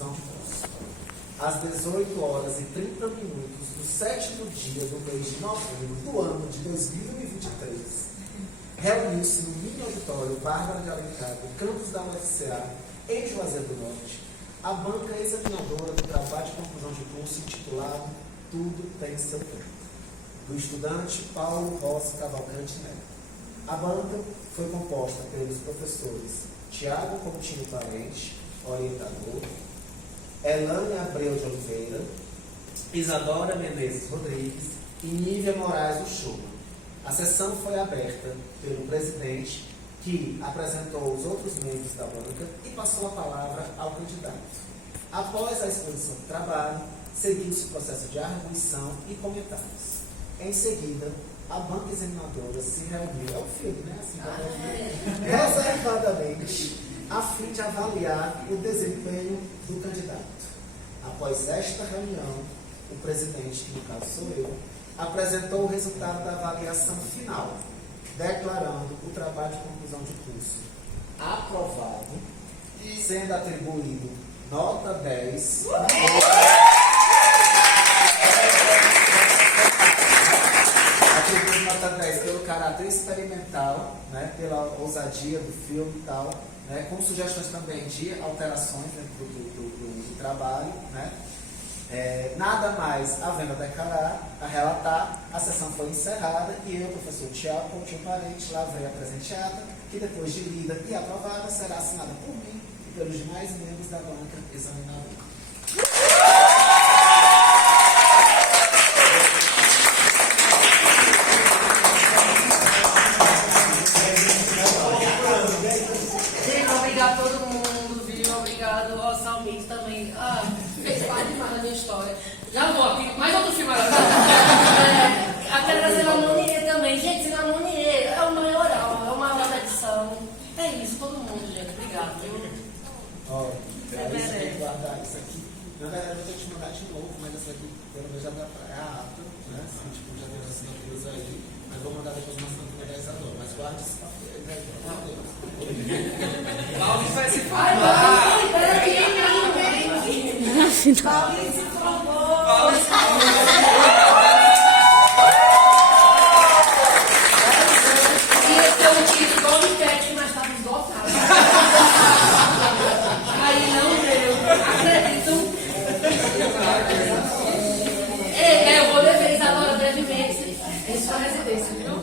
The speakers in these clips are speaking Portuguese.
conclusão de curso. Às 18h30 do 7º dia do mês de novembro do ano de 2023, reuniu-se no mini auditório Bárbara de Alencar, no campus da UFCA, em Juazeiro do Norte, a banca examinadora do trabalho de conclusão de curso intitulado Tudo Tem Seu Tempo, do estudante Paulo Rossi Cavalcante Neto. A banca foi composta pelos professores Tiago Coutinho Parente, orientador, Elane Abreu de Oliveira, Isadora Menezes Rodrigues e Nívia Moraes Uchoa. A sessão foi aberta pelo presidente, que apresentou os outros membros da banca e passou a palavra ao candidato. Após a exposição do trabalho, seguiu-se o processo de arguição e comentários. Em seguida, a banca examinadora se reuniu, é o filme, né? Assim, reservadamente, a fim de avaliar o desempenho do candidato. Após esta reunião, o presidente, que no caso sou eu, apresentou o resultado da avaliação final, declarando o trabalho de conclusão de curso aprovado, sendo atribuído nota 10. Atribuído nota 10 pelo caráter experimental, né, pela ousadia do filme e tal, né, com sugestões também de alterações dentro do trabalho, né. Nada mais havendo a declarar, a relatar, a sessão foi encerrada e eu, professor Tiago Coutinho Parente, lavrei a presente ata, que depois de lida e aprovada, será assinada por mim e pelos demais membros da banca examinadora. Obrigado a todo mundo, viu? Obrigado ao Salmito também. Fez parte demais da minha história. Já vou aqui, mais outro filme agora. Aquela da Cenamonie também. Gente, Cenamonie é o maioral, é uma tradição. É isso, todo mundo, gente. Obrigado, viu? Ó, você tem que guardar isso aqui. Na verdade, eu vou ter que te mandar de novo, mas essa aqui, pelo menos, já dá pra ata, né? Assim, tipo, já tem as assinaturas aí. Mas vou mandar depois uma assinatura da Isadora. Mas guarde esse papel aí, velho. Paulo vai se formar. Paulo se formou. Paulo se formou. Ia ter um título igual no Cat, mas estava esgotado. Aí não deu. Acreditam? Eu vou dever Isadora brevemente em sua residência, viu?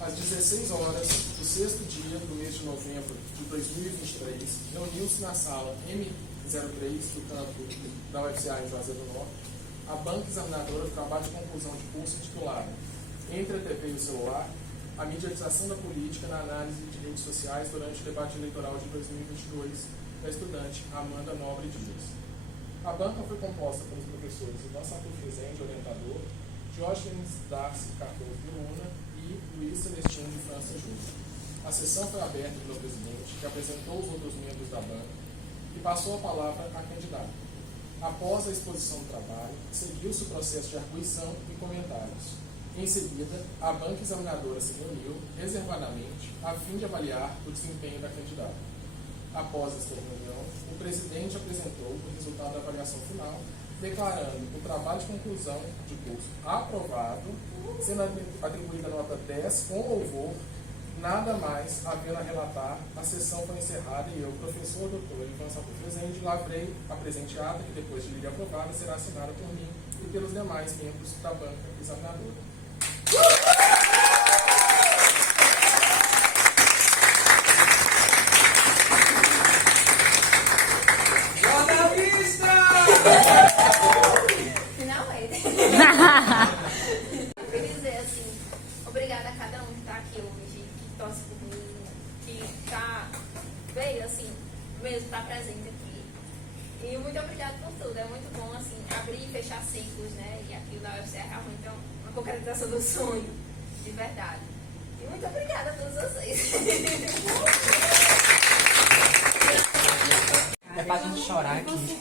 Às 16 horas do 6º dia do mês de novembro de 2023, reuniu-se na sala M03 do campo da UFCA em Juazeiro do Norte a banca examinadora do trabalho de conclusão de curso intitulado Entre a TV e o Celular, a mediatização da política na análise de redes sociais durante o debate eleitoral de 2022 da estudante Amanda Nobre Dias. A banca foi composta pelos professores Ivan Saturno Rezende, orientador, Diógenes Darcy Cardoso de Luna e Luiz Celestino de França Júnior. A sessão foi aberta pelo presidente, que apresentou os outros membros da banca e passou a palavra à candidata. Após a exposição do trabalho, seguiu-se o processo de arguição e comentários. Em seguida, a banca examinadora se reuniu reservadamente a fim de avaliar o desempenho da candidata. Após esta reunião, o presidente apresentou o resultado da avaliação final, declarando o trabalho de conclusão de curso aprovado, sendo atribuída a nota 10 com louvor, nada mais havendo a relatar. A sessão foi encerrada e eu, professor Dr. Ivan Saturno Rezende, lavrei a presente ata, que depois de lhe aprovada será assinada por mim e pelos demais membros da banca examinadora. Finalmente. Eu queria dizer assim, obrigada a cada um que está aqui hoje, que torce por mim, que veio assim, mesmo estar presente aqui. E muito obrigada por tudo. É muito bom assim, abrir e fechar ciclos, né? E aqui o da UFCA é realmente uma concretização do sonho, de verdade. E muito obrigada a todos vocês. É pra gente chorar aqui.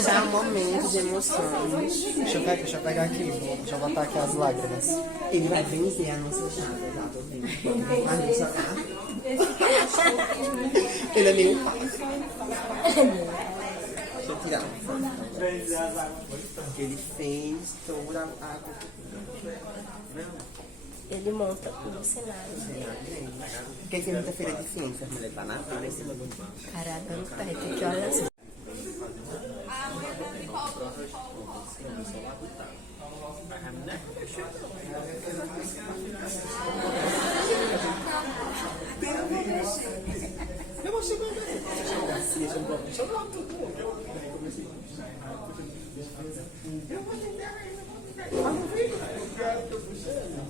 Já é um momento de emoções. Deixa eu pegar aqui, deixa eu botar aqui as lágrimas. Ele vai vencer a nossa chave, já tô vendo. Mas deixa eu chorar. Ele é meio pai. Deixa eu tirar uma foto. Ele fez toda a água. Ele monta o cenário. O que é muita feira de ciências? Ele tá na feira. Caraca, no pé, tem que olhar assim. Eu vou chegar assim, deixa eu bloco. Deixa eu bloco tudo. Eu vou tentar ainda. Mas não vem. Eu tô puxando.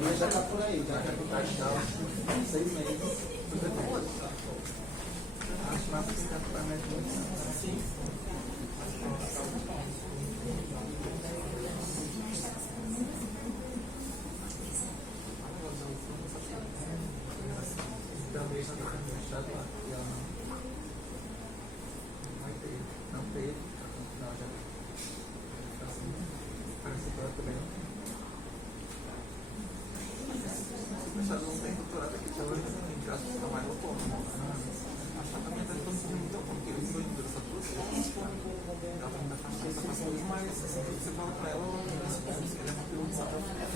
Mas já tá por aí, já quer contar de tal 6 meses. Acho que vai ficar para mais sim. Também já está fechado lá. Não teve. Não, já. Participando também. Fechado não tem doutorado aqui, então em caso de trabalho autônomo. Acho que também está todo mundo muito autônomo, porque eles não essa duas vezes. Ela também está passando mais, você fala para ela, ela é uma pergunta.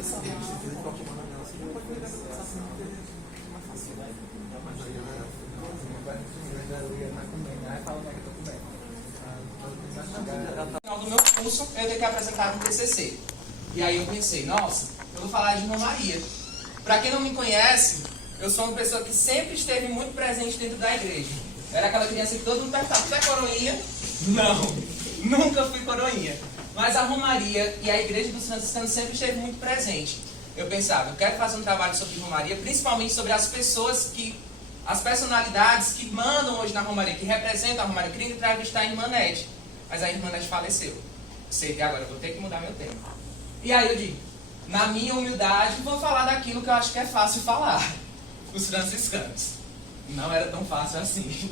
Se ele pode mandar nela, você pode ver essa mais fácil. Mas aí ela vai mais comer, aí fala que eu tô comendo. No final do meu curso, eu tenho que apresentar um TCC. E aí eu pensei, nossa, eu vou falar de Romaria. Para quem não me conhece, eu sou uma pessoa que sempre esteve muito presente dentro da igreja. Eu era aquela criança que todo mundo perguntava, você é coroinha? Não, nunca fui coroinha. Mas a Romaria e a igreja dos franciscanos sempre esteve muito presente. Eu pensava, eu quero fazer um trabalho sobre Romaria, principalmente sobre as pessoas as personalidades que mandam hoje na Romaria, que representam a Romaria. Eu queria entrevistar a irmã Ned, mas a irmã Ned faleceu. Sei que agora eu vou ter que mudar meu tema. E aí eu digo, na minha humildade, vou falar daquilo que eu acho que é fácil falar. Os franciscanos. Não era tão fácil assim.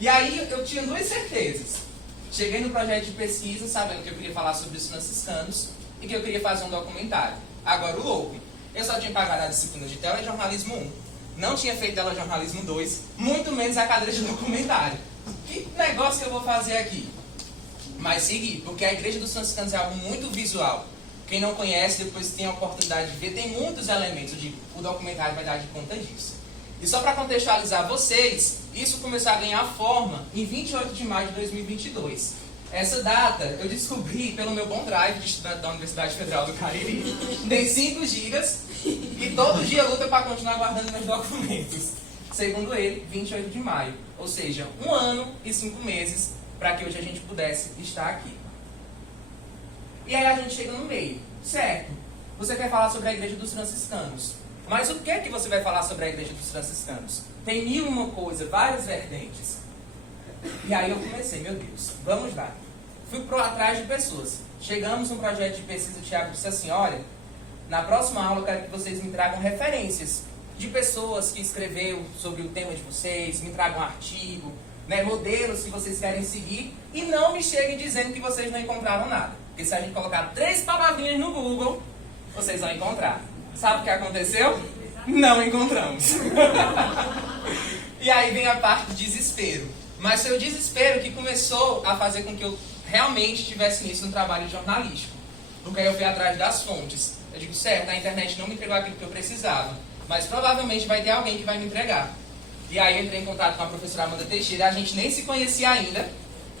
E aí eu tinha duas certezas. Cheguei no projeto de pesquisa sabendo que eu queria falar sobre os franciscanos e que eu queria fazer um documentário. Agora o louco, eu só tinha pagado a disciplina de telejornalismo 1, não tinha feito telejornalismo 2, muito menos a cadeira de documentário. Que negócio que eu vou fazer aqui? Mas segui, porque a igreja dos franciscanos é algo muito visual. Quem não conhece, depois tem a oportunidade de ver, tem muitos elementos, o documentário vai dar de conta disso. E só para contextualizar vocês, isso começou a ganhar forma em 28 de maio de 2022. Essa data eu descobri pelo meu bom drive de estudante da Universidade Federal do Cariri. Tem 5 gigas e todo dia luta para continuar guardando meus documentos. Segundo ele, 28 de maio. Ou seja, 1 ano e 5 meses para que hoje a gente pudesse estar aqui. E aí a gente chega no meio. Certo, você quer falar sobre a igreja dos franciscanos. Mas o que é que você vai falar sobre a igreja dos franciscanos? Tem 1001 coisa, várias vertentes. E aí eu comecei, meu Deus, vamos lá. Fui atrás de pessoas. Chegamos num projeto de pesquisa, o Thiago disse assim, olha, na próxima aula eu quero que vocês me tragam referências de pessoas que escreveram sobre o tema de vocês, me tragam um artigo, né, modelos que vocês querem seguir, e não me cheguem dizendo que vocês não encontraram nada. Porque se a gente colocar 3 palavrinhas no Google, vocês vão encontrar. Sabe o que aconteceu? Não encontramos. E aí vem a parte do desespero. Mas foi o desespero que começou a fazer com que eu realmente tivesse início no trabalho jornalístico. Porque aí eu fui atrás das fontes. Eu digo, certo, a internet não me entregou aquilo que eu precisava, mas provavelmente vai ter alguém que vai me entregar. E aí eu entrei em contato com a professora Amanda Teixeira, a gente nem se conhecia ainda,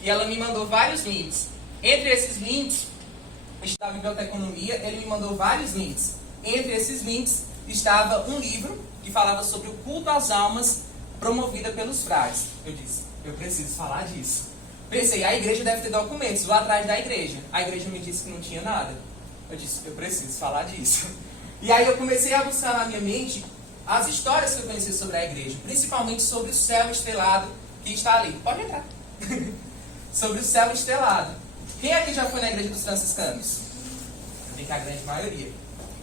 e ela me mandou vários links. Entre esses links estava a biblioteconomia, ele me mandou vários links. Entre esses links estava um livro que falava sobre o culto às almas promovida pelos frades. Eu disse, eu preciso falar disso. Pensei, a igreja deve ter documentos, vou atrás da igreja. A igreja me disse que não tinha nada. Eu disse, eu preciso falar disso. E aí eu comecei a buscar na minha mente as histórias que eu conhecia sobre a igreja, principalmente sobre o céu estrelado que está ali. Pode entrar. Sobre o céu estrelado. Quem aqui já foi na igreja dos franciscanos? Tem que a grande maioria.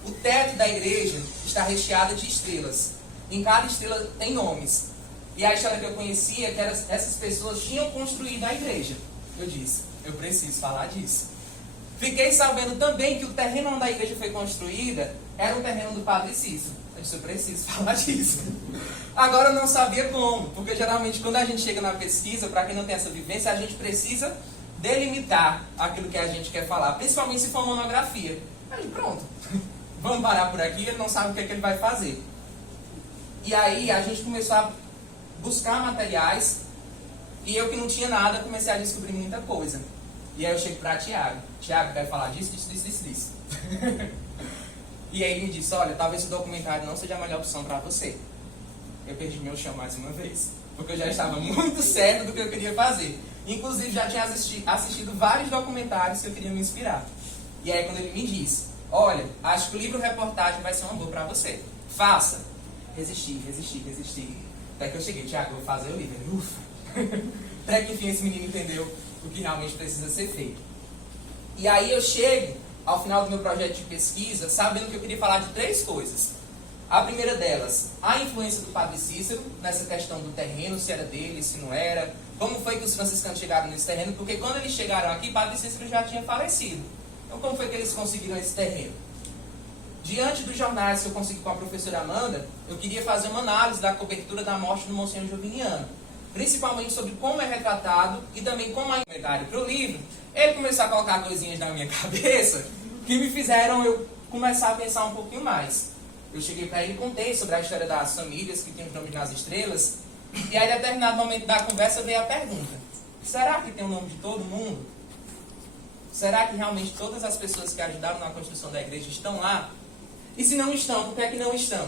O teto da igreja está recheado de estrelas. Em cada estrela tem nomes. E a história que eu conhecia é que essas pessoas tinham construído a igreja. Eu disse, eu preciso falar disso. Fiquei sabendo também que o terreno onde a igreja foi construída era um terreno do Padre Cícero. Eu disse, eu preciso falar disso. Agora eu não sabia como, porque geralmente quando a gente chega na pesquisa, para quem não tem essa vivência, a gente precisa delimitar aquilo que a gente quer falar, principalmente se for monografia. Aí pronto, vamos parar por aqui, ele não sabe o que é que ele vai fazer. E aí a gente começou a buscar materiais, e eu que não tinha nada, comecei a descobrir muita coisa. E aí eu chego para Tiago, quero falar disso. E aí ele me disse, olha, talvez o documentário não seja a melhor opção para você. Eu perdi meu chão mais uma vez, porque eu já estava muito certo do que eu queria fazer. Inclusive já tinha assistido vários documentários que eu queria me inspirar. E aí quando ele me disse, olha, acho que o livro-reportagem vai ser uma boa para você. Faça. Resisti. Até que eu cheguei, Tiago, eu vou fazer o livro. Ufa. Até que enfim esse menino entendeu o que realmente precisa ser feito. E aí eu chego ao final do meu projeto de pesquisa sabendo que eu queria falar de 3 coisas. A primeira delas, a influência do Padre Cícero nessa questão do terreno, se era dele, se não era. Como foi que os franciscanos chegaram nesse terreno? Porque quando eles chegaram aqui, Padre Cícero já tinha falecido. Então como foi que eles conseguiram esse terreno? Diante dos jornais que eu consegui com a professora Amanda, eu queria fazer uma análise da cobertura da morte do Monsenhor Joviniano. Principalmente sobre como é retratado e também como é comentário para o livro. Ele começou a colocar coisinhas na minha cabeça que me fizeram eu começar a pensar um pouquinho mais. Eu cheguei para ele e contei sobre a história das famílias que tem o nome nas estrelas. E aí, em determinado momento da conversa, veio a pergunta: será que tem o nome de todo mundo? Será que realmente todas as pessoas que ajudaram na construção da igreja estão lá? E se não estão, por que é que não estão?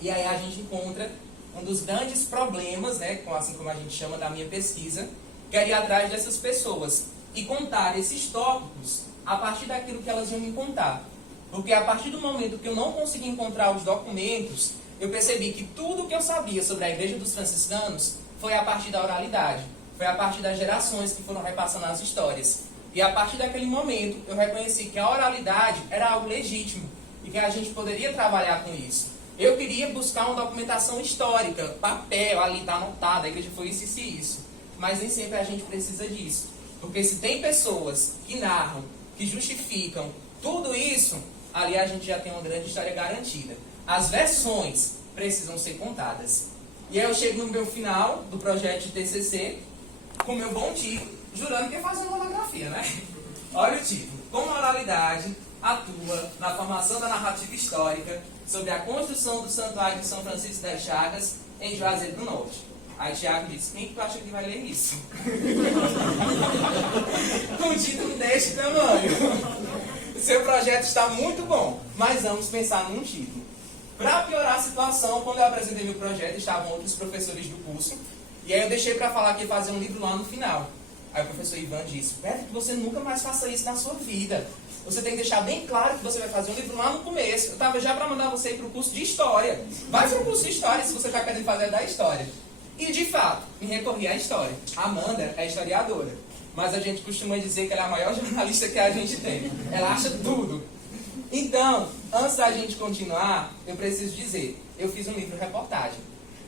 E aí a gente encontra um dos grandes problemas, né, assim como a gente chama da minha pesquisa, que é ir atrás dessas pessoas e contar esses tópicos a partir daquilo que elas iam me contar. Porque a partir do momento que eu não consegui encontrar os documentos, eu percebi que tudo que eu sabia sobre a Igreja dos Franciscanos foi a partir da oralidade, foi a partir das gerações que foram repassando as histórias. E a partir daquele momento, eu reconheci que a oralidade era algo legítimo e que a gente poderia trabalhar com isso. Eu queria buscar uma documentação histórica, papel, ali está anotado, a igreja foi isso e isso. Mas nem sempre a gente precisa disso. Porque se tem pessoas que narram, que justificam tudo isso, ali a gente já tem uma grande história garantida. As versões precisam ser contadas. E aí eu chego no meu final do projeto de TCC, com o meu bom título, jurando que ia fazer uma monografia, né? Olha o título: Como a oralidade atua na formação da narrativa histórica sobre a construção do Santuário de São Francisco das Chagas em Juazeiro do Norte. Aí Tiago disse: quem que tu acha que vai ler isso? Com um título deste tamanho. Seu projeto está muito bom, mas vamos pensar num título. Para piorar a situação, quando eu apresentei meu projeto, estavam outros professores do curso, e aí eu deixei para falar que ia fazer um livro lá no final. Aí o professor Ivan disse: Pedro, que você nunca mais faça isso na sua vida. Você tem que deixar bem claro que você vai fazer um livro lá no começo. Eu estava já para mandar você ir para o curso de História. Vai para o curso de História se você está querendo fazer da História. E de fato, me recorri à História. A Amanda é historiadora, mas a gente costuma dizer que ela é a maior jornalista que a gente tem. Ela acha tudo. Então, antes da gente continuar, eu preciso dizer, eu fiz um livro-reportagem.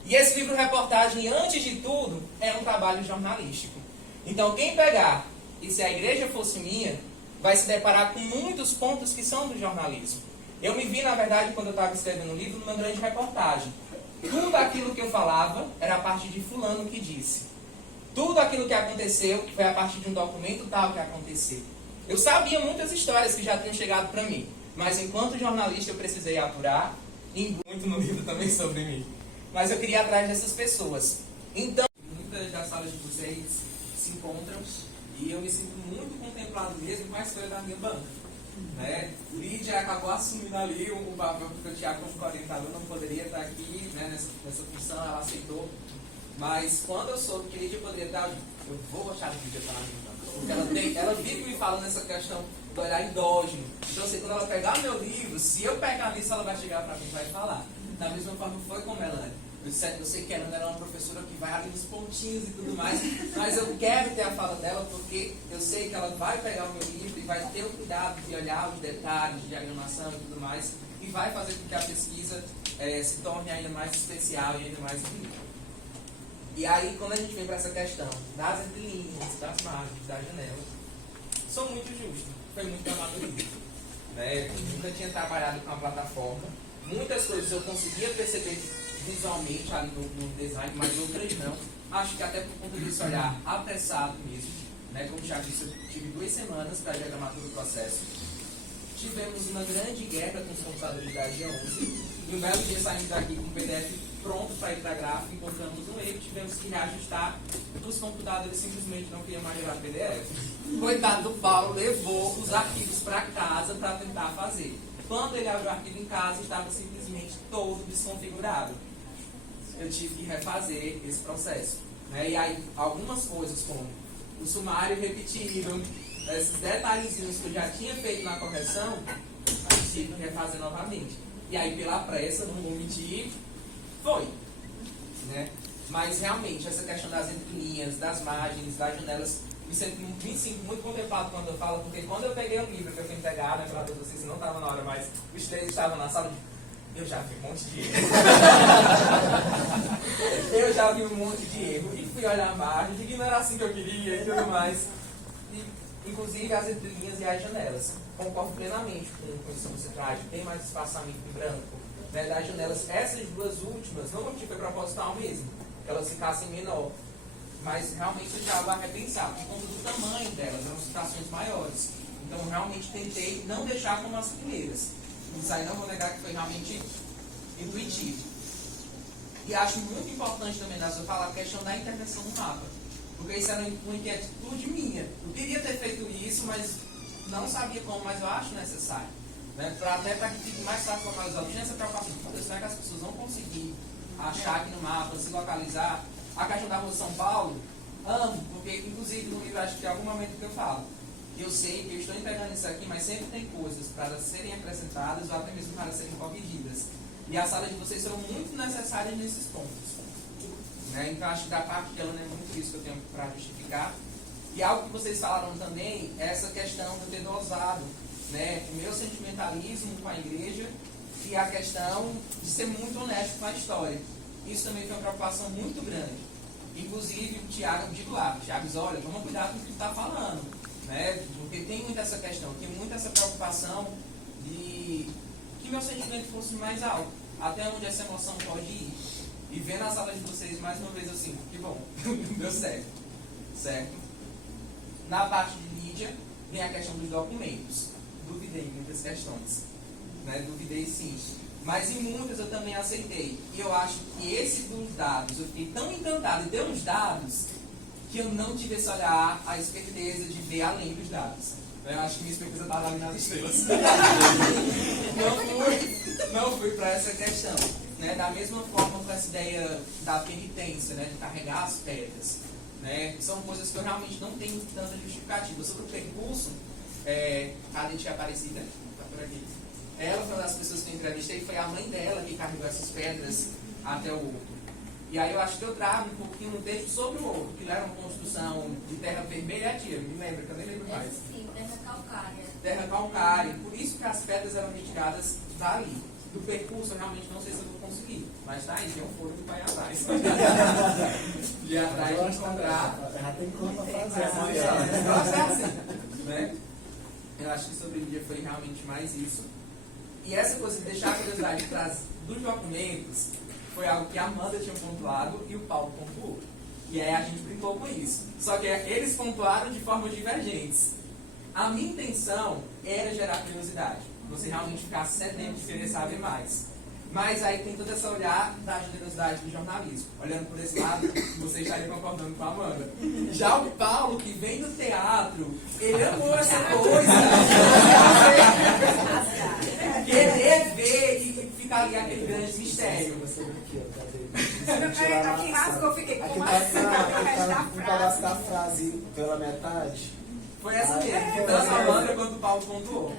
E esse livro-reportagem, antes de tudo, é um trabalho jornalístico. Então, quem pegar, e se a igreja fosse minha, vai se deparar com muitos pontos que são do jornalismo. Eu me vi, na verdade, quando eu estava escrevendo o livro, numa grande reportagem. Tudo aquilo que eu falava era a partir de fulano que disse. Tudo aquilo que aconteceu foi a partir de um documento tal que aconteceu. Eu sabia muitas histórias que já tinham chegado para mim, mas enquanto jornalista eu precisei apurar, e muito no livro também sobre mim. Mas eu queria ir atrás dessas pessoas. Então, muitas das salas de vocês se encontram e eu me sinto muito contemplado mesmo com a história da minha banca. Né? Lídia acabou assumindo ali o papel, porque o Tiago, como orientador, não poderia estar aqui, né, nessa função, ela aceitou. Mas quando eu soube que Lídia poderia estar, eu vou gostar de Lídia estar na minha banca. Porque ela vive me falando nessa questão do olhar endógeno. Então, assim, quando ela pegar meu livro, se eu pegar nisso, ela vai chegar para mim e vai falar. Da mesma forma foi com Melanie. Eu sei que a Ana era uma professora que vai ali nos pontinhos e tudo mais, mas eu quero ter a fala dela porque eu sei que ela vai pegar o meu livro e vai ter o cuidado de olhar os detalhes de diagramação e tudo mais, e vai fazer com que a pesquisa se torne ainda mais especial e ainda mais rica. E aí, quando a gente vem para essa questão das entrelinhas, das margens, da janela, sou muito justo, foi muito amadorismo. Né? Nunca tinha trabalhado com a plataforma. Muitas coisas eu conseguia perceber visualmente ali no design, mas outras não. Acho que até por conta desse olhar apressado mesmo. Né? Como já disse, eu tive 2 semanas para diagramar todo o processo. Tivemos uma grande guerra com os computadores da G11. E um belo dia saímos daqui com o PDF pronto para ir para a gráfica, encontramos um erro, tivemos que reajustar. Os computadores simplesmente não queriam mais gerar PDF. Coitado do Paulo, levou os arquivos para casa para tentar fazer. Quando ele abriu o arquivo em casa, estava simplesmente todo desconfigurado. Eu tive que refazer esse processo. Né? E aí, algumas coisas como o sumário repetido, esses detalhezinhos que eu já tinha feito na correção, eu tive que refazer novamente. E aí, pela pressa, não vou mentir, foi. Né? Mas, realmente, essa questão das entrelinhas, das margens, das janelas, me sinto muito contemplado quando eu falo, porque quando eu peguei o livro que eu fui entregar, né, para vocês, não estava na hora, mas os 3 estavam na sala, eu já vi um monte de erro. Eu já vi um monte de erro. E fui olhar a margem, de que não era assim que eu queria e tudo mais. E, inclusive as entrelinhas e as janelas. Concordo plenamente com isso que você traz, tem mais espaçamento em branco. Né, das janelas, essas 2 últimas, não foi proposital mesmo, que elas ficassem menor. Mas realmente eu já vou repensar, por conta do tamanho delas, eram situações maiores. Então realmente tentei não deixar como as primeiras. Isso aí não vou negar que foi realmente intuitivo. E acho muito importante também, Nas, eu falar a questão da intervenção no mapa. Porque isso era uma inquietude minha. Eu queria ter feito isso, mas não sabia como, mas eu acho necessário. Né? Até para que fique mais fácil localizar. Tinha essa preocupação, será que as pessoas vão conseguir achar aqui no mapa, se localizar? A questão da Rua São Paulo, amo, porque inclusive no livro acho que em algum momento que eu falo, que eu sei que eu estou entregando isso aqui, mas sempre tem coisas para serem acrescentadas ou até mesmo para serem corrigidas. E as salas de vocês serão muito necessárias nesses pontos. Né? Então acho que da parte dela não é muito isso que eu tenho para justificar. E algo que vocês falaram também é essa questão de eu ter dosado, né, o meu sentimentalismo com a igreja e a questão de ser muito honesto com a história. Isso também foi uma preocupação muito grande. Inclusive, o Tiago, digo lá, Tiago, olha, toma cuidado com o que tu está falando. Né? Porque tem muito essa questão, tem muito essa preocupação de que meu sentimento fosse mais alto. Até onde essa emoção pode ir. E vendo a sala de vocês, mais uma vez, assim, que bom, deu certo. Certo? Na parte de mídia, vem a questão dos documentos. Duvidei em muitas questões. Né? Duvidei sim. Mas em muitas eu também aceitei. E eu acho que esse dos dados, eu fiquei tão encantado e deu uns dados que eu não tive esse olhar, a esperteza de ver além dos dados. Eu acho que minha esperteza estava ali nas estrelas. Não fui para essa questão. Né? Da mesma forma com essa ideia da penitência, né? De carregar as pedras. Né? São coisas que eu realmente não tenho tanta justificativa. Sobre o percurso, a Letícia Aparecida, está por aqui. Ela foi uma das pessoas que eu entrevistei, foi a mãe dela que carregou essas pedras até o horto. E aí eu acho que eu trago um pouquinho no texto sobre o horto, que era uma construção de terra vermelha, tia, me lembra, que eu nem lembro mais. Sim, terra calcária. Terra calcária, por isso que as pedras eram retiradas dali. Do percurso eu realmente não sei se eu vou conseguir, mas tá aí, tem um foro que vai atrás. E atrás de encontrar. Já tem como fazer. Assim, né? Eu acho que sobre o dia foi realmente mais isso. E essa coisa de deixar a curiosidade dos documentos foi algo que a Amanda tinha pontuado e o Paulo pontuou. E aí a gente brincou com isso. Só que eles pontuaram de formas divergentes. A minha intenção era gerar curiosidade. Você realmente ficar sedento de querer saber mais. Mas aí tem todo esse olhar da generosidade do jornalismo. Olhando por esse lado, você estaria concordando com a Amanda. Já o Paulo, que vem do teatro, ele amou essa coisa. Querer ver e ficar ali aquele grande mistério. Aqui rasgou, eu fiquei com uma Um pedaço da frase pela metade. Foi essa mesmo, tanto a Amanda quanto o Paulo pontuou.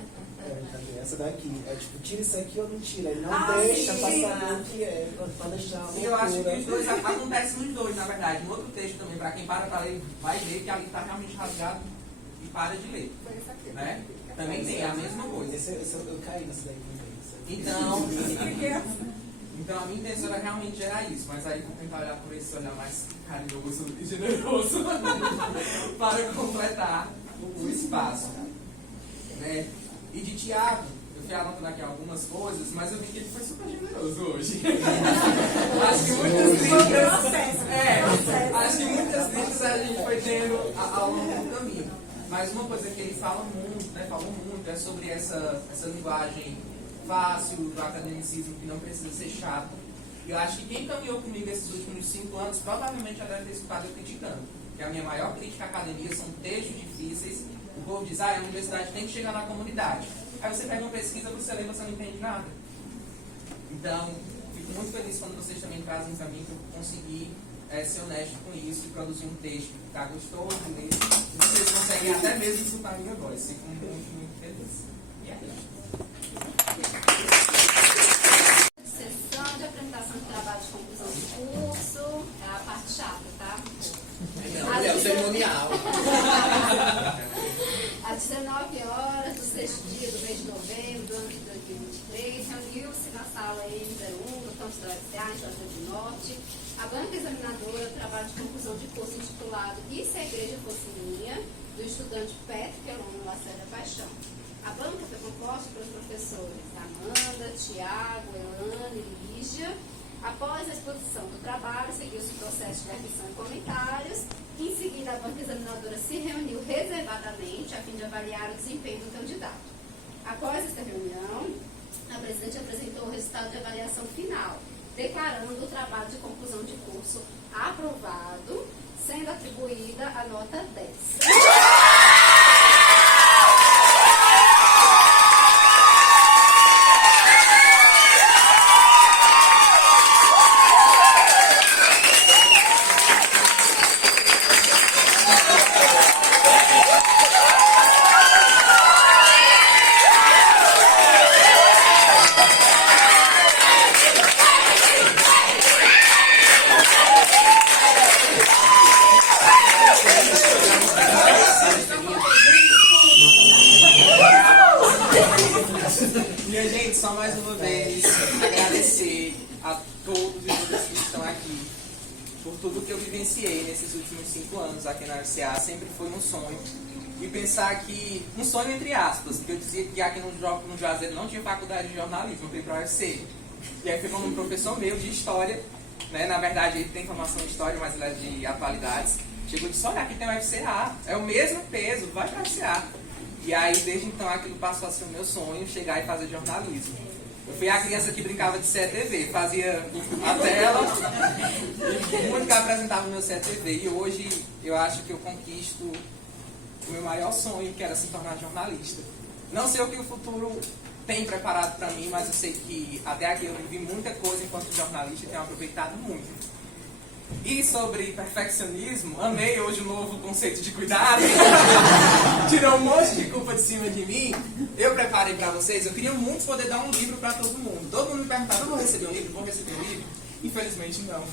Cadê? Essa daqui. É tipo, tira isso aqui ou não tira. Ele não Ah, deixa sim. pra saber o que é, pra deixar uma E eu acho que loucura. os dois acontecem nos dois, na verdade. No outro texto também, para quem para pra ler, vai ver que ali está realmente rasgado e para de ler. Foi essa aqui. Né? Também tem a mesma coisa. Eu caí nessa daí também. Então a minha intenção era realmente gerar isso, mas aí vou tentar olhar por esse olhar mais carinhoso e generoso para completar o espaço. Né? E de Tiago, eu fui anotando aqui algumas coisas, mas eu vi que ele foi super generoso hoje. Acho que muitas críticas. Acho que muitas críticas a gente foi tendo ao longo do caminho. Mas uma coisa que ele fala muito, né, falou muito, é sobre essa linguagem fácil, do academicismo que não precisa ser chato. E eu acho que quem caminhou comigo esses últimos 5 anos provavelmente já deve ter escutado eu criticando. Que a minha maior crítica à academia são textos difíceis. O povo diz, a universidade tem que chegar na comunidade. Aí você pega uma pesquisa, você lê e você não entende nada. Então, fico muito feliz quando vocês também trazem para mim que eu consegui ser honesto com isso e produzir um texto que está gostoso de ler. E vocês conseguem até mesmo escutar a minha voz. Fico muito, muito feliz. E é isso. Sessão de apresentação de trabalho de conclusão de curso, é a parte chata, tá? Não, é o cerimonial. Às 19 horas do sexto dia do mês de novembro do ano de 2023, reuniu-se na sala M01 do campus da UFCA, em Juazeiro do Norte, a banca examinadora do trabalho de conclusão de curso intitulado E se a Igreja fosse minha, do estudante Petro Quelono Lacerda Paixão. A banca foi composta pelos professores Amanda, Tiago, Elane e Lígia. Após a exposição do trabalho, seguiu-se o processo de revisão e comentários. Em seguida, a banca examinadora se reuniu reservadamente a fim de avaliar o desempenho do candidato. Após esta reunião, a presidente apresentou o resultado de avaliação final, declarando o trabalho de conclusão de curso aprovado, sendo atribuída a nota 10. Minha gente, só mais uma vez agradecer a todos e todas que estão aqui por tudo que eu vivenciei nesses últimos 5 anos aqui na UFCA. Sempre foi um sonho. E pensar que, um sonho entre aspas, porque eu dizia que aqui no Juazeiro não tinha faculdade de jornalismo, eu fui para a UFC. E aí foi com um professor meu de história, né? Na verdade ele tem formação em história, mas ele é de atualidades. Chegou e disse, olha, aqui tem o UFCA, é o mesmo peso, vai para a UFCA. E aí, desde então, aquilo passou a ser o meu sonho, chegar e fazer jornalismo. Eu fui a criança que brincava de CETV, fazia a tela, e muito que apresentava o meu CETV. E hoje, eu acho que eu conquisto o meu maior sonho, que era se tornar jornalista. Não sei o que o futuro tem preparado para mim, mas eu sei que até aqui eu vivi muita coisa enquanto jornalista e tenho aproveitado muito. E sobre perfeccionismo, amei hoje o novo conceito de cuidado. Tirou um monte de culpa de cima de mim. Eu preparei para vocês, eu queria muito poder dar um livro para todo mundo. Todo mundo me perguntava, eu vou receber um livro? Vou receber um livro? Infelizmente não.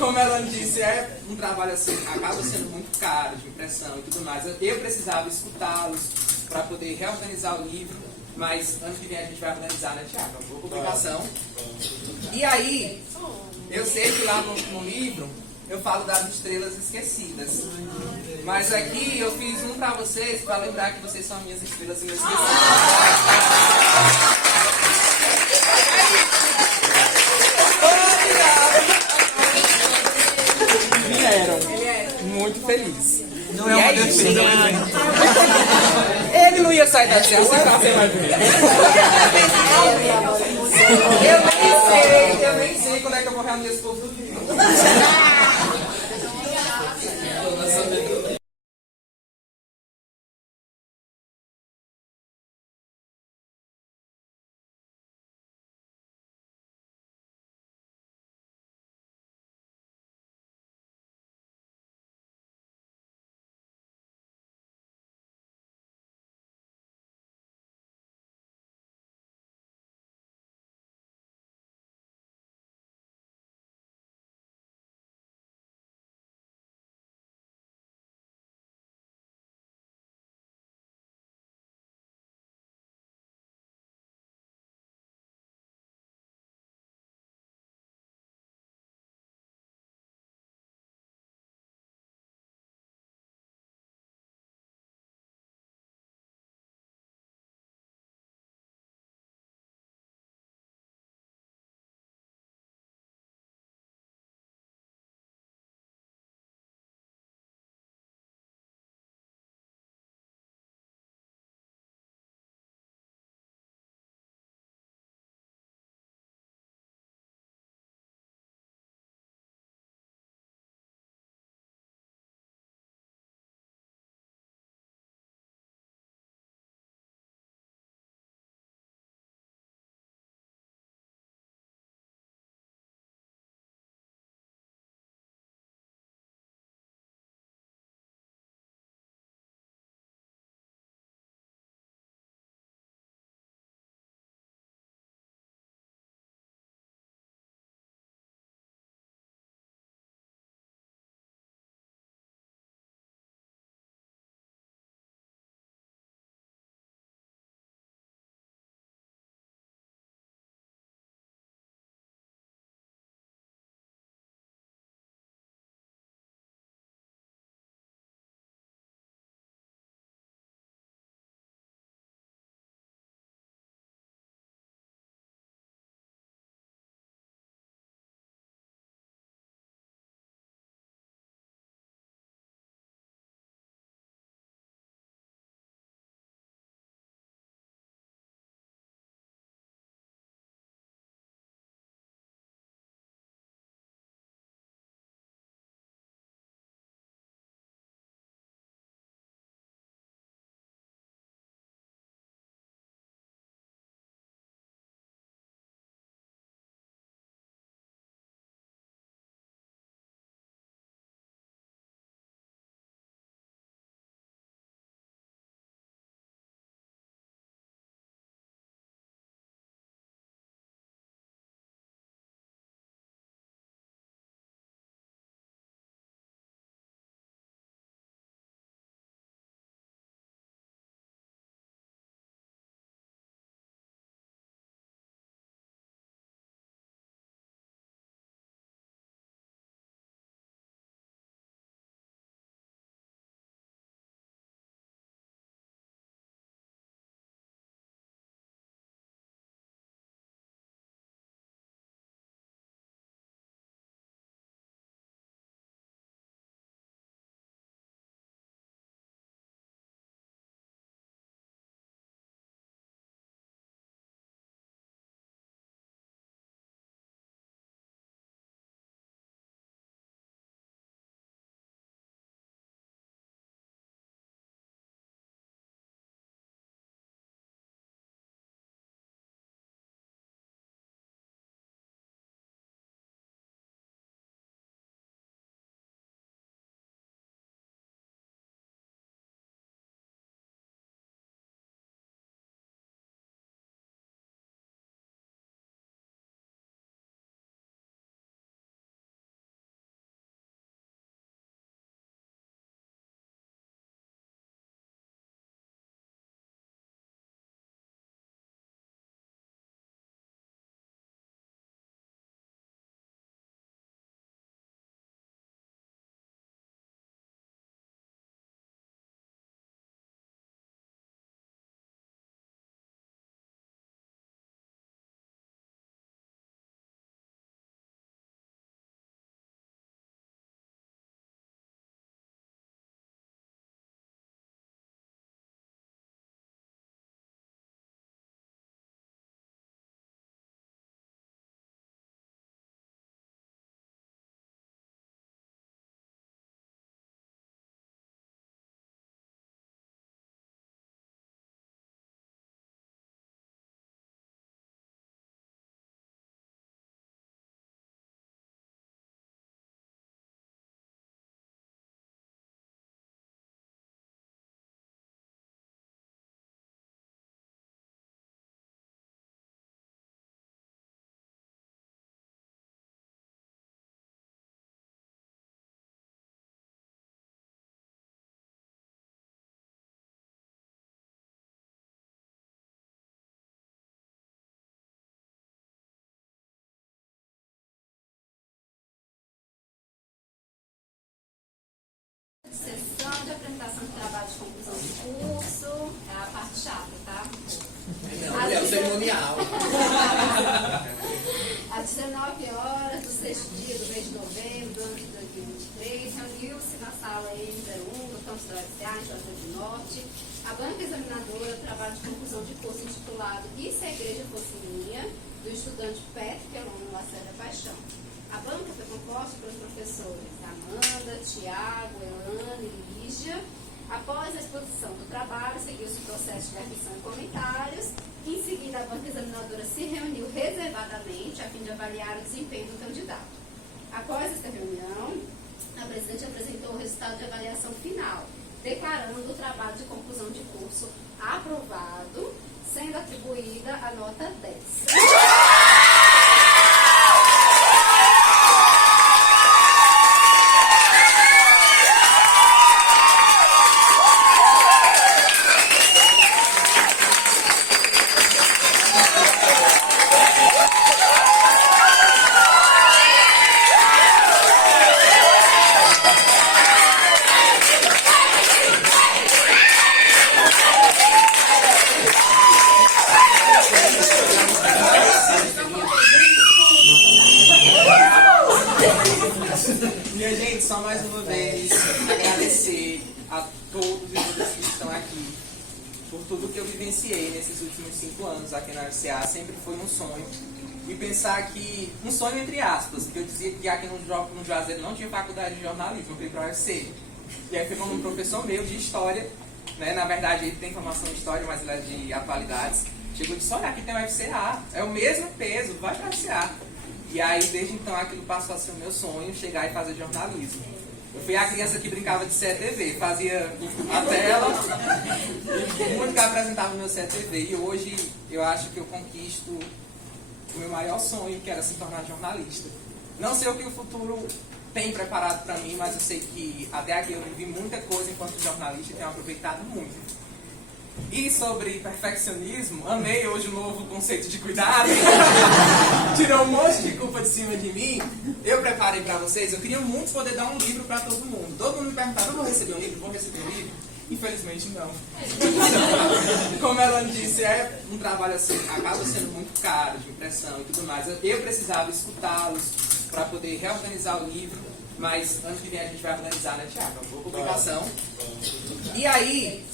Como ela disse, é um trabalho assim, acaba sendo muito caro, de impressão e tudo mais. Eu precisava escutá-los para poder reorganizar o livro. Mas ano que vem a gente vai organizar, né, Tiago? Uma boa publicação. E aí, eu sei que lá no livro eu falo das estrelas esquecidas. Mas aqui eu fiz um pra vocês, pra lembrar que vocês são minhas estrelas inesquecíveis. Vieram. Muito feliz. Não é uma defesa, ele não ia sair daqui assim pra ser mais bonito. Eu nem sei quando é que eu vou reunir esse povo do livro. sala M01 do campus da UFCA, em Juazeiro do Norte. A banca examinadora, trabalho de conclusão de curso intitulado E se a Igreja fosse minha, do estudante Patrick Elon Lacerda Paixão. A banca foi composta pelos professores Amanda, Tiago, Elane e Lígia. Após a exposição do trabalho, seguiu-se o processo de revisão e comentários. Em seguida, a banca examinadora se reuniu reservadamente a fim de avaliar o desempenho do candidato. Após esta reunião, a presidente apresentou o resultado de avaliação final, declarando o trabalho de conclusão de curso aprovado, sendo atribuída a nota 10. Minha gente, só mais uma vez agradecer a todos e todas que estão aqui por tudo que eu vivenciei nesses últimos 5 anos aqui na UFCA. Sempre foi um sonho. E pensar que, um sonho entre aspas, porque eu dizia que aqui no Juazeiro não tinha faculdade de jornalismo, eu fui para a UFC. E aí foi com um professor meu de história, né? Na verdade ele tem formação em história, mas ele é de atualidades. Chegou e disse, olha, aqui tem o UFCA, é o mesmo peso, vai para a UFCA. E aí, desde então, aquilo passou a ser o meu sonho, chegar e fazer jornalismo. Eu fui a criança que brincava de CETV, fazia a tela, e muito que apresentava o meu CETV. E hoje, eu acho que eu conquisto o meu maior sonho, que era se tornar jornalista. Não sei o que o futuro tem preparado para mim, mas eu sei que até aqui eu vivi muita coisa enquanto jornalista e tenho aproveitado muito. E sobre perfeccionismo, amei hoje o novo conceito de cuidado. Tirou um monte de culpa de cima de mim. Eu preparei para vocês, eu queria muito poder dar um livro para todo mundo. Todo mundo me perguntava, eu vou receber um livro? Vou receber um livro? Infelizmente não. Como ela disse, é um trabalho assim, acaba sendo muito caro, de impressão e tudo mais. Eu precisava escutá-los para poder reorganizar o livro. Mas ano que vem a gente vai organizar, né, Tiago? Uma boa publicação. E aí,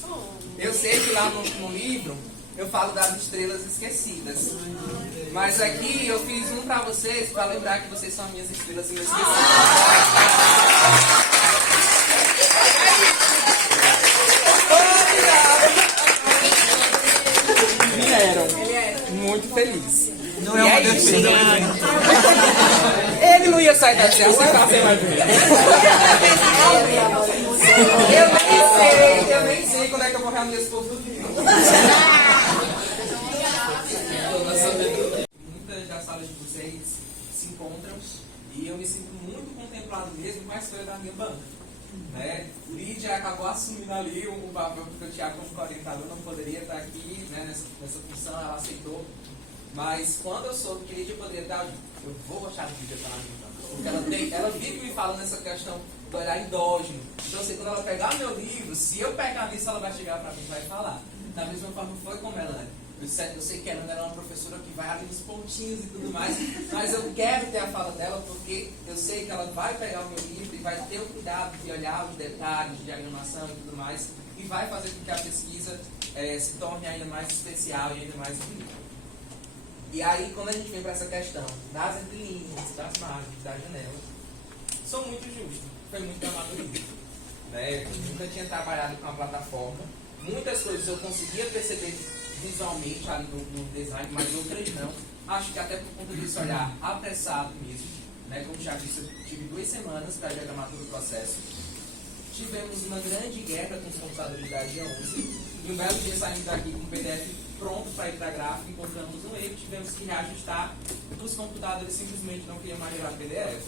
eu sei que lá no livro eu falo das estrelas esquecidas. Mas aqui eu fiz um pra vocês, pra lembrar que vocês são minhas estrelas inesquecíveis. Vieram. Muito feliz. Não é uma defesa, Ele não ia sair da cela sem fazer mais ver. Eu nem sei quando é que eu vou reunir esse povo do livro. Muitas das salas de vocês se encontram e eu me sinto muito contemplado mesmo com a escolha da minha banca. Né? Lídia acabou assumindo ali o papel, porque o Tiago, como orientador, não poderia estar aqui, né, nessa função, ela aceitou. Mas quando eu soube que Lídia poderia estar, eu vou achar que Lídia está na minha banca. Porque ela vive me falando essa questão do olhar endógeno. Então, assim, quando ela pegar meu livro, se eu pegar nisso, ela vai chegar para mim e vai falar. Da mesma forma foi com Melanie. Eu sei que ela era uma professora que vai ali nos pontinhos e tudo mais, mas eu quero ter a fala dela porque eu sei que ela vai pegar o meu livro e vai ter o cuidado de olhar os detalhes de diagramação e tudo mais, e vai fazer com que a pesquisa se torne ainda mais especial e ainda mais bonita. E aí, quando a gente vem para essa questão das entrelinhas, das margens, das janelas, sou muito justo, foi muito amadorismo. Né? Eu nunca tinha trabalhado com a plataforma, muitas coisas eu conseguia perceber visualmente ali no design, mas outras não. Acho que até por conta desse olhar apressado mesmo, né? Como já disse, eu tive 2 semanas para diagramar todo o processo. Tivemos uma grande guerra com os computadores da G11 e um belo dia saímos daqui com o PDF pronto para ir para a gráfica, encontramos um erro, tivemos que reajustar, os computadores simplesmente não queriam mais gerar PDF.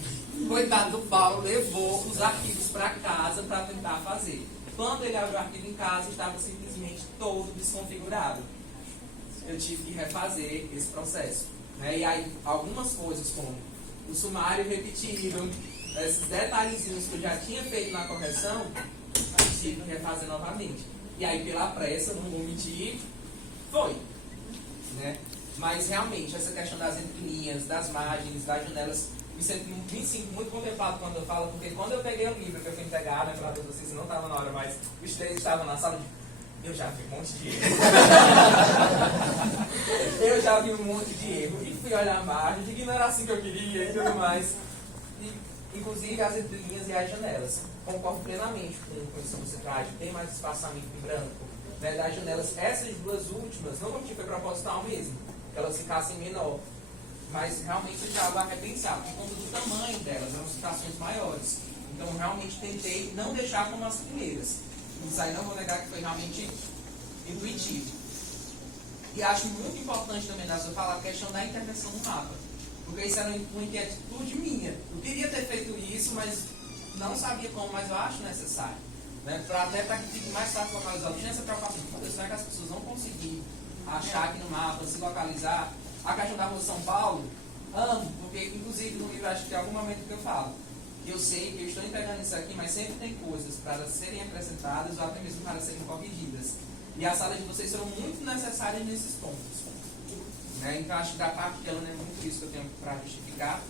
Coitado do Paulo, levou os arquivos para casa para tentar fazer. Quando ele abriu o arquivo em casa, estava simplesmente todo desconfigurado. Eu tive que refazer esse processo. Né? E aí, algumas coisas como o sumário repetido, esses detalhezinhos que eu já tinha feito na correção, eu tive que refazer novamente. E aí, pela pressa, não vou mentir, foi. Né? Mas, realmente, essa questão das entrelinhas, das margens, das janelas, me sinto muito contemplado quando eu falo, porque quando eu peguei o livro que eu fui entregar, né, para ver vocês não estavam na hora, mas os três estavam na sala, eu já vi um monte de erro. Eu já vi um monte de erro. E fui olhar a margem, de que não era assim que eu queria e tudo mais. E, inclusive as entrelinhas e as janelas. Concordo plenamente com isso que você traz, tem mais espaçamento em branco. Né, das janelas, essas duas últimas, não foi proposital mesmo, que elas ficassem menor. Mas realmente já vai repensar, por conta do tamanho delas, eram citações maiores. Então realmente tentei não deixar como as primeiras. Isso aí não vou negar que foi realmente intuitivo. E acho muito importante também na sua fala a questão da intervenção no mapa. Porque isso era uma inquietude minha. Eu queria ter feito isso, mas não sabia como, mas eu acho necessário. Né? Até para que fique mais fácil localizar. Eu tinha essa preocupação. Será que as pessoas vão conseguir achar aqui no mapa, se localizar? A questão da Rua São Paulo, amo, porque inclusive no livro acho que tem algum momento que eu falo. Eu sei que eu estou entregando isso aqui, mas sempre tem coisas para serem acrescentadas ou até mesmo para serem corrigidas. E as salas de vocês serão muito necessárias nesses pontos. Né? Então acho que da parte de Ana é muito isso que eu tenho para justificar.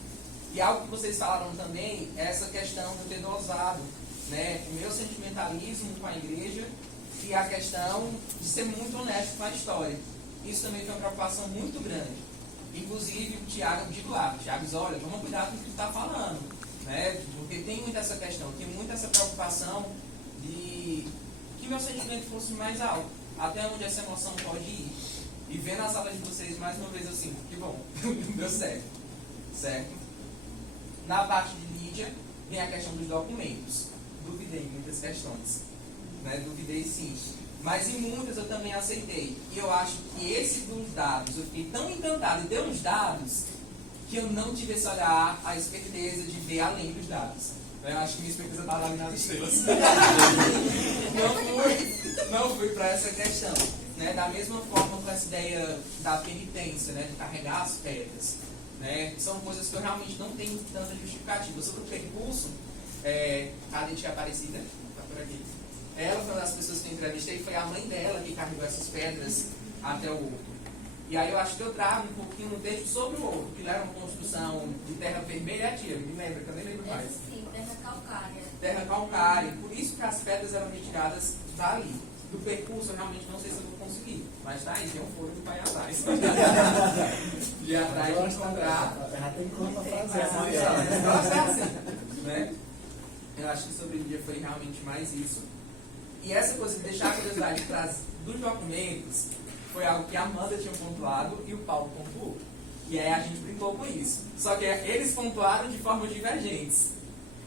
E algo que vocês falaram também é essa questão de eu ter dosado, né, o meu sentimentalismo com a igreja e a questão de ser muito honesto com a história. Isso também foi uma preocupação muito grande. Inclusive o Tiago de lá. Tiago diz, olha, vamos cuidar com o que tu está falando. Né? Porque tem muito essa questão, tem muito essa preocupação de que meu sentimento fosse mais alto. Até onde essa emoção pode ir. E vendo a sala de vocês mais uma vez assim, que bom, deu certo. Certo? Na parte de Lídia, vem a questão dos documentos. Duvidei em muitas questões. Né? Duvidei sim. Mas em muitas eu também aceitei. E eu acho que esse dos dados, eu fiquei tão encantado em ter uns dados que eu não tive esse olhar, a esperteza de ver além dos dados. Eu acho que minha esperteza estava ali nas estrelas. Não fui para essa questão. Né? Da mesma forma com essa ideia da penitência, né? De carregar as pedras. Né? São coisas que eu realmente não tenho tanta justificativa. Sobre o percurso, a Letícia Aparecida, está por aqui. Ela foi uma das pessoas que eu entrevistei, foi a mãe dela que carregou essas pedras até o horto. E aí eu acho que eu trago um pouquinho no texto sobre o horto, que era uma construção de terra vermelha, tia, me lembra, que eu nem lembro mais. Sim, terra calcária. Terra calcária, por isso que as pedras eram retiradas dali. Do percurso eu realmente não sei se eu vou conseguir, mas tá aí, tem um foro do pai atrás. De atrás de encontrar. Já tem como fazer. Né? Eu acho que sobre o dia foi realmente mais isso. E essa coisa de deixar a curiosidade atrás dos documentos foi algo que a Amanda tinha pontuado e o Paulo pontuou. E aí a gente brincou com isso. Só que eles pontuaram de formas divergentes.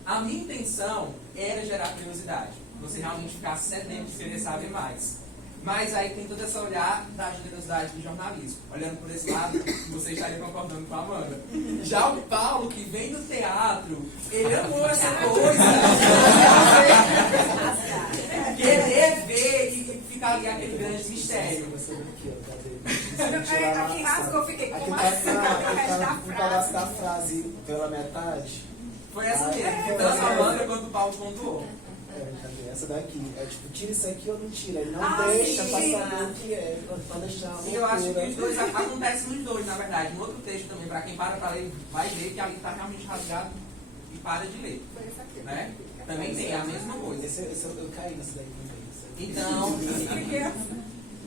A minha intenção era gerar curiosidade. Você realmente ficar sedento de querer saber mais. Mas aí tem todo esse olhar da generosidade do jornalismo. Olhando por esse lado, você estaria concordando com a Amanda. Já o Paulo, que vem do teatro, ele amou essa coisa. Querer ver e ficar ali aquele grande mistério. Aqui rasgou, fiquei com uma Um pedaço da frase pela metade. Foi essa mesmo. Tanto a Amanda quanto o Paulo pontuou. Cadê? Essa daqui. É tipo, tira isso aqui ou não tira. Ele não deixa pra saber o que é. Pra deixar uma E eu acho que os dois acontecem nos dois, na verdade. No outro texto também, pra quem para pra ler, vai ver que ali tá realmente rasgado e para de ler. Né? Também tem a mesma coisa. Eu caí nessa daí também.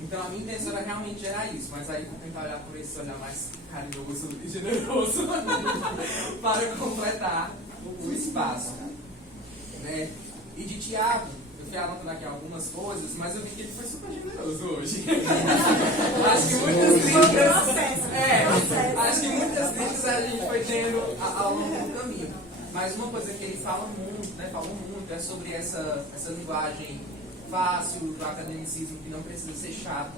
Então a minha intenção era realmente gerar isso, mas aí vou tentar olhar por esse olhar mais carinhoso e generoso para completar o espaço. Né? E de Tiago, eu fui anotando aqui algumas coisas, mas eu vi que ele foi super generoso hoje. Acho que muitas críticas a gente foi tendo ao longo do caminho. Mas uma coisa que ele fala muito, né, falou muito, é sobre essa linguagem fácil, do academicismo que não precisa ser chato.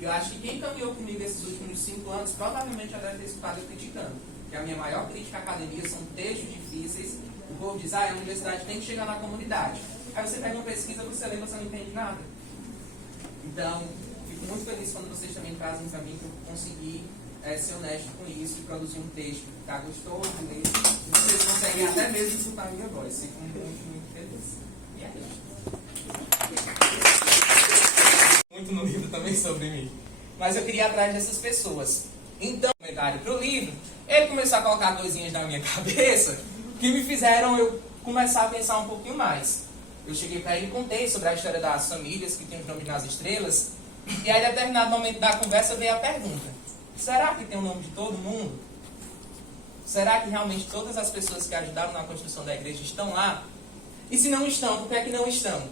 Eu acho que quem caminhou comigo esses últimos 5 anos provavelmente já deve ter escutado eu criticando. Que a minha maior crítica à academia são textos difíceis. O povo diz, a universidade tem que chegar na comunidade. Aí você pega uma pesquisa, você lê, você não entende nada. Então, fico muito feliz quando vocês também trazem para mim que eu consegui ser honesto com isso e produzir um texto que está gostoso de ler. E vocês conseguem até mesmo escutar a minha voz. Fico muito feliz. E é isso. Muito no livro também sobre mim. Mas eu queria ir atrás dessas pessoas. Então, comentário para o livro, Ele começou a colocar coisinhas na minha cabeça que me fizeram eu começar a pensar um pouquinho mais. Eu cheguei para ele e contei sobre a história das famílias que tem o nome nas estrelas. E aí, em determinado momento da conversa, veio a pergunta: será que tem o nome de todo mundo? Será que realmente todas as pessoas que ajudaram na construção da igreja estão lá? E se não estão, por que é que não estão?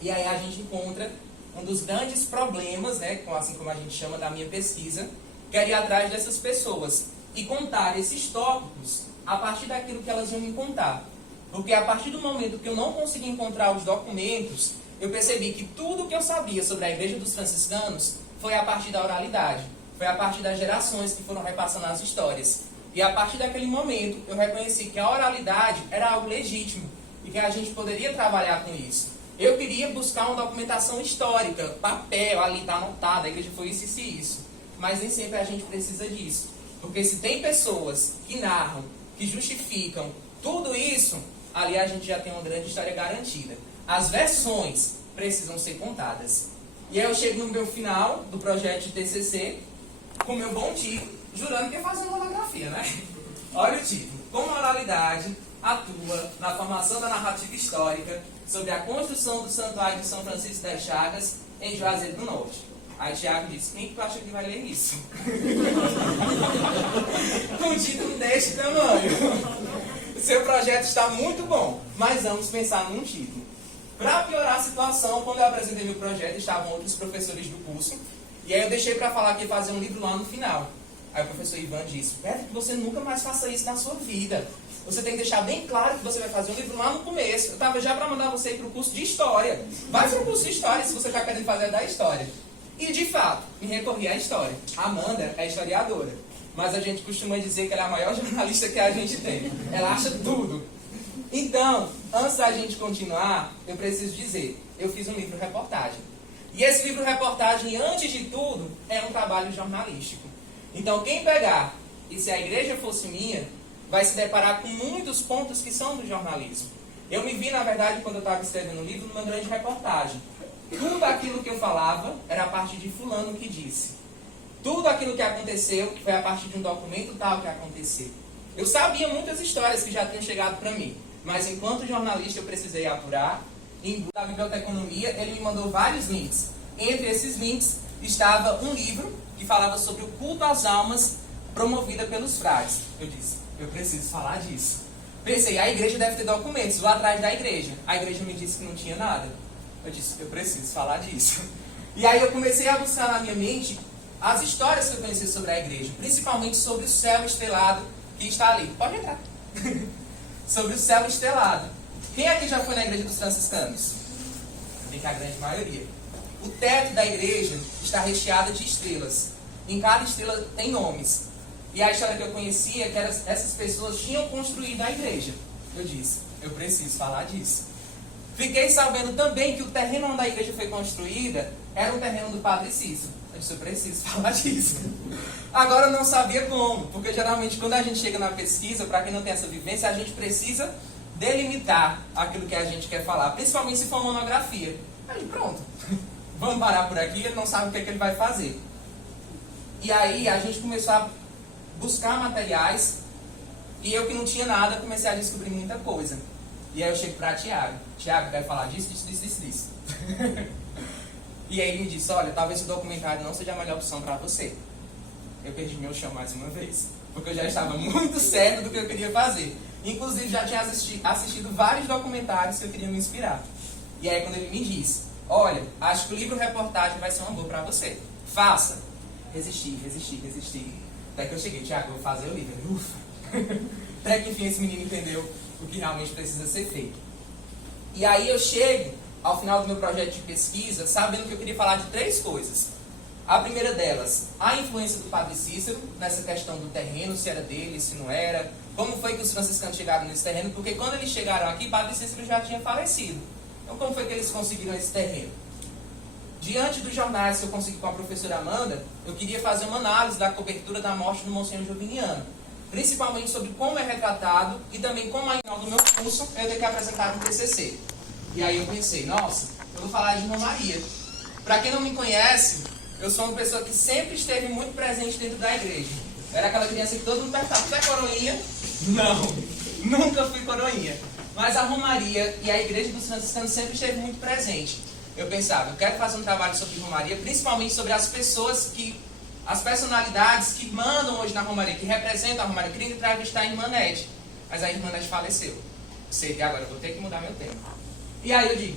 E aí a gente encontra um dos grandes problemas, né, assim como a gente chama da minha pesquisa, que é ir atrás dessas pessoas e contar esses tópicos a partir daquilo que elas iam me contar. Porque a partir do momento que eu não consegui encontrar os documentos, eu percebi que tudo que eu sabia sobre a Igreja dos Franciscanos foi a partir da oralidade, foi a partir das gerações que foram repassando as histórias. E a partir daquele momento, eu reconheci que a oralidade era algo legítimo e que a gente poderia trabalhar com isso. Eu queria buscar uma documentação histórica, papel, ali está anotado, a igreja foi isso e isso. Mas nem sempre a gente precisa disso. Porque se tem pessoas que narram, que justificam tudo isso, ali a gente já tem uma grande história garantida. As versões precisam ser contadas. E aí eu chego no meu final do projeto de TCC, com o meu bom título, jurando que ia fazer uma monografia, né? Olha o título: Como a oralidade atua na formação da narrativa histórica sobre a construção do Santuário de São Francisco das Chagas em Juazeiro do Norte. Aí Tiago disse: quem que tu acha que vai ler isso? Com um título deste tamanho. Seu projeto está muito bom, mas vamos pensar num título. Para piorar a situação, quando eu apresentei meu projeto, estavam outros professores do curso, e aí eu deixei para falar que ia fazer um livro lá no final. Aí o professor Ivan disse: Pedro, que você nunca mais faça isso na sua vida. Você tem que deixar bem claro que você vai fazer um livro lá no começo. Eu estava já para mandar você ir para o curso de História. Vai para o curso de História se você está querendo fazer da História. E de fato, me recorri à História. A Amanda é historiadora, mas a gente costuma dizer que ela é a maior jornalista que a gente tem. Ela acha tudo. Então, antes da gente continuar, eu preciso dizer, eu fiz um livro-reportagem. E esse livro-reportagem, antes de tudo, é um trabalho jornalístico. Então, quem pegar, e se a igreja fosse minha, vai se deparar com muitos pontos que são do jornalismo. Eu me vi, na verdade, quando eu estava escrevendo o livro, numa grande reportagem. Tudo aquilo que eu falava era a partir de fulano que disse. Tudo aquilo que aconteceu foi a partir de um documento tal que aconteceu. Eu sabia muitas histórias que já tinham chegado para mim, mas enquanto jornalista eu precisei apurar. Em da Biblioteconomia, ele me mandou vários links. Entre esses links estava um livro que falava sobre o culto às almas promovida pelos frades. Eu disse: eu preciso falar disso. Pensei, a igreja deve ter documentos, vou atrás da igreja. A igreja me disse que não tinha nada. Eu disse: eu preciso falar disso. E aí eu comecei a buscar na minha mente as histórias que eu conheci sobre a igreja, principalmente sobre o céu estrelado que está ali. Pode entrar. Sobre o céu estrelado. Quem aqui já foi na igreja dos franciscanos? Bem que a grande maioria. O teto da igreja está recheado de estrelas. Em cada estrela tem nomes. E a história que eu conhecia é que essas pessoas tinham construído a igreja. Eu disse: eu preciso falar disso. Fiquei sabendo também que o terreno onde a igreja foi construída era um terreno do Padre Cícero. Eu disse: eu preciso falar disso. Agora eu não sabia como, porque geralmente quando a gente chega na pesquisa, para quem não tem essa vivência, a gente precisa delimitar aquilo que a gente quer falar, principalmente se for monografia. Aí pronto, vamos parar por aqui, ele não sabe o que é que ele vai fazer. E aí a gente começou a buscar materiais, e eu que não tinha nada, comecei a descobrir muita coisa. E aí eu chego para Tiago: Tiago, quer falar disso, disso. E aí ele me disse: olha, talvez o documentário não seja a melhor opção para você. Eu perdi meu chão mais uma vez, porque eu já estava muito certo do que eu queria fazer. Inclusive já tinha assistido vários documentários que eu queria me inspirar. E aí quando ele me disse: olha, acho que o livro-reportagem vai ser uma boa para você, faça. Resisti. Até que eu cheguei: Tiago, eu vou fazer o livro. Ufa. Até que enfim esse menino entendeu o que realmente precisa ser feito. E aí eu chego ao final do meu projeto de pesquisa sabendo que eu queria falar de 3 coisas. A primeira delas, a influência do Padre Cícero nessa questão do terreno, se era dele, se não era. Como foi que os franciscanos chegaram nesse terreno? Porque quando eles chegaram aqui, Padre Cícero já tinha falecido. Então como foi que eles conseguiram esse terreno? Diante dos jornais que eu consegui com a professora Amanda, eu queria fazer uma análise da cobertura da morte do Monsenhor Joviniano. Principalmente sobre como é retratado e também como, ao final do meu curso, eu tenho que apresentar um TCC. E aí eu pensei: nossa, eu vou falar de Irmã Maria. Para quem não me conhece, eu sou uma pessoa que sempre esteve muito presente dentro da igreja. Eu era aquela criança que todo mundo perguntava, você é coroinha? Não, nunca fui coroinha. Mas a Romaria e a Igreja dos Franciscanos sempre esteve muito presente. Eu pensava, eu quero fazer um trabalho sobre Romaria, principalmente sobre as pessoas as personalidades que mandam hoje na Romaria, que representam a Romaria. Eu queria entrevistar a irmã Nete, mas a irmã Nete faleceu. Sei que agora eu vou ter que mudar meu tema. E aí eu digo,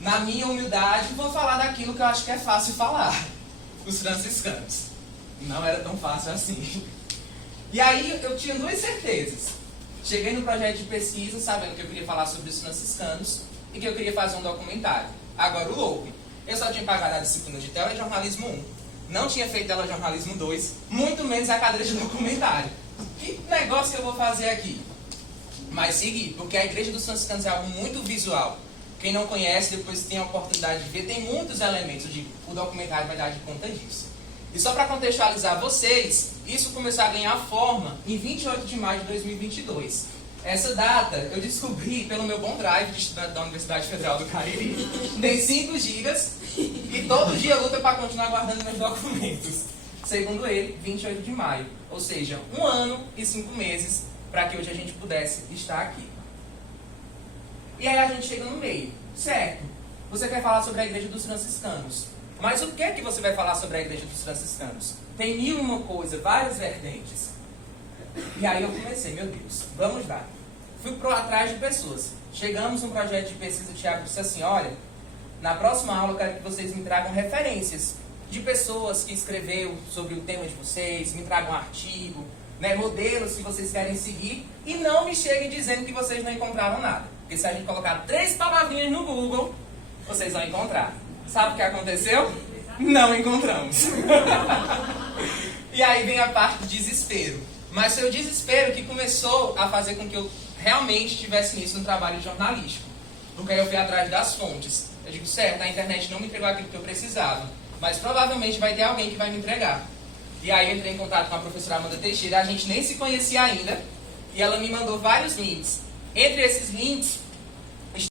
na minha humildade, vou falar daquilo que eu acho que é fácil falar. Os franciscanos. Não era tão fácil assim. E aí eu tinha duas certezas. Cheguei no projeto de pesquisa sabendo que eu queria falar sobre os franciscanos e que eu queria fazer um documentário. Agora o louco, eu só tinha pagado a disciplina de telejornalismo 1, não tinha feito telejornalismo 2, muito menos a cadeira de documentário. Que negócio que eu vou fazer aqui? Mas segui, porque a Igreja dos Franciscanos é algo muito visual. Quem não conhece, depois tem a oportunidade de ver, tem muitos elementos, o documentário vai dar de conta disso. E só para contextualizar vocês, isso começou a ganhar forma em 28 de maio de 2022. Essa data eu descobri pelo meu bom drive de estudante da Universidade Federal do Cariri. Tem 5 gigas e todo dia luta para continuar guardando meus documentos. Segundo ele, 28 de maio. Ou seja, 1 ano e 5 meses para que hoje a gente pudesse estar aqui. E aí a gente chega no meio. Certo, você quer falar sobre a Igreja dos Franciscanos. Mas o que é que você vai falar sobre a Igreja dos Franciscanos? Tem 1001 coisa, várias vertentes. E aí eu comecei, meu Deus, vamos lá. Fui atrás de pessoas. Chegamos num projeto de pesquisa, o Thiago disse assim, olha, na próxima aula eu quero que vocês me tragam referências de pessoas que escreveu sobre o tema de vocês, me tragam um artigo, né, modelos que vocês querem seguir, e não me cheguem dizendo que vocês não encontraram nada. Porque se a gente colocar 3 palavrinhas no Google, vocês vão encontrar. Sabe o que aconteceu? Não encontramos. E aí vem a parte do desespero. Mas foi o desespero que começou a fazer com que eu realmente tivesse início no trabalho jornalístico. Porque aí eu fui atrás das fontes. Eu digo, certo, a internet não me entregou aquilo que eu precisava, mas provavelmente vai ter alguém que vai me entregar. E aí eu entrei em contato com a professora Amanda Teixeira, a gente nem se conhecia ainda, e ela me mandou vários links. Entre esses links... Mas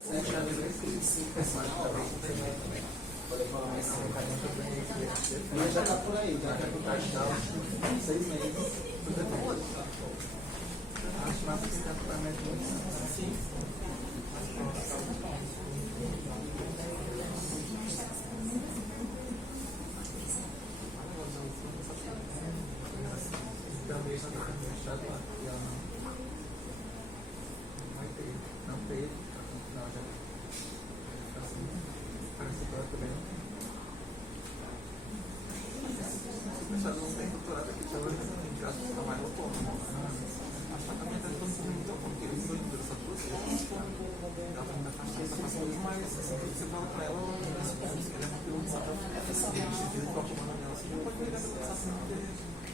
já está por aí, já quer botar de 6 meses. Acho massa esse tratamento muito sim. Também já está no estado lá. Vai ter, não teve, não já. Parece que também não tem. O pessoal não tem doutorado aqui, já vai fazer um trabalho que trabalha um pouco. Mas também está todo mundo muito bom, porque eles são interessados por vocês. Ela também está passando mais, assim, você fala para ela, ela responde. Ela é uma pergunta, eles se viram de qualquer maneira, ela pode pegar essa sensação de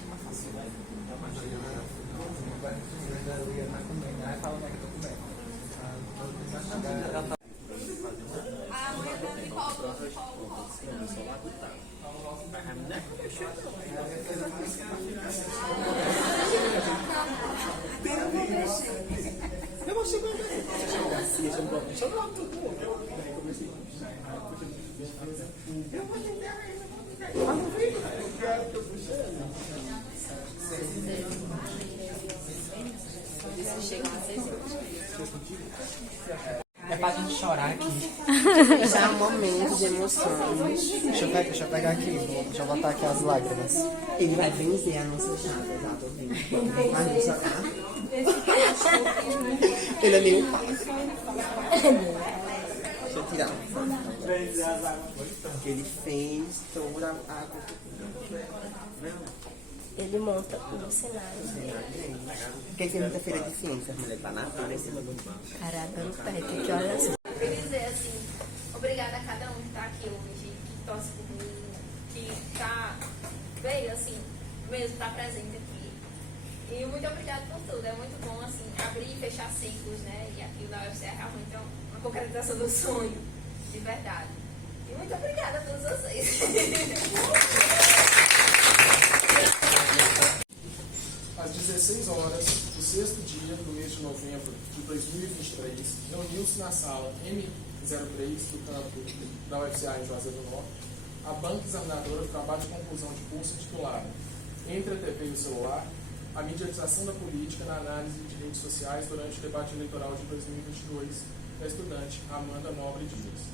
mais fácil. Mas aí ela vai comer, aí fala onde é que eu estou comendo. A mãe da Nicole. Eu vou chegar eu vou tentar É pra gente chorar aqui. Isso é um momento de emoções. Deixa eu pegar aqui, deixa eu botar aqui as lágrimas. Ele vai vencer a nossa chave, exato. Mas não sabe. Ele é meio pai. Deixa eu tirar uma foto. Ele fez toda a Ele monta o cenário. Quem tem muita feira de ciências, mulher, tá na cara em cima do banco. Caraca, no pé, que olha assim. Eu queria dizer assim, obrigada a cada um que está aqui hoje, que torce por mim, que veio assim, mesmo está presente aqui. E muito obrigada por tudo, é muito bom assim, abrir e fechar ciclos, né? E aqui da UFC é realmente uma concretização do sonho, de verdade. E muito obrigada a todos vocês. Às 16 horas do 6º dia do mês de novembro de 2023, reuniu-se na sala M03 do campo da UFCA em Juazeiro do Norte a banca examinadora do trabalho de conclusão de curso intitulado Entre a TV e o Celular, a mediatização da política na análise de redes sociais durante o debate eleitoral de 2022 da estudante Amanda Nobre Dias.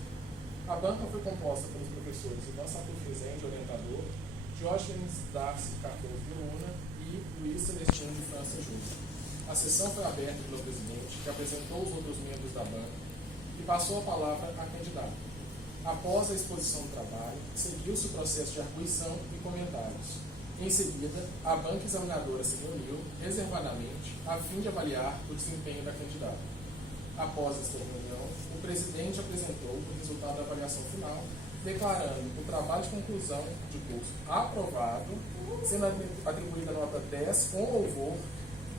A banca foi composta pelos professores Ivan Satur Rezende, orientador, Diógenes Darcy Cardoso de Luna e Luiz Celestino de França Júnior. A sessão foi aberta pelo presidente, que apresentou os outros membros da banca e passou a palavra à candidata. Após a exposição do trabalho, seguiu-se o processo de arguição e comentários. Em seguida, a banca examinadora se reuniu reservadamente a fim de avaliar o desempenho da candidata. Após esta reunião, o presidente apresentou o resultado da avaliação final, declarando o trabalho de conclusão de curso aprovado, sendo atribuída a nota 10 com louvor,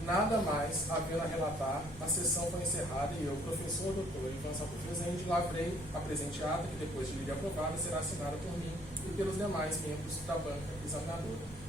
nada mais havendo a relatar. A sessão foi encerrada e eu, professor Dr. Ivan Satur Rezende, lavrei a presente ata, que depois de lhe aprovada será assinada por mim e pelos demais membros da banca examinadora.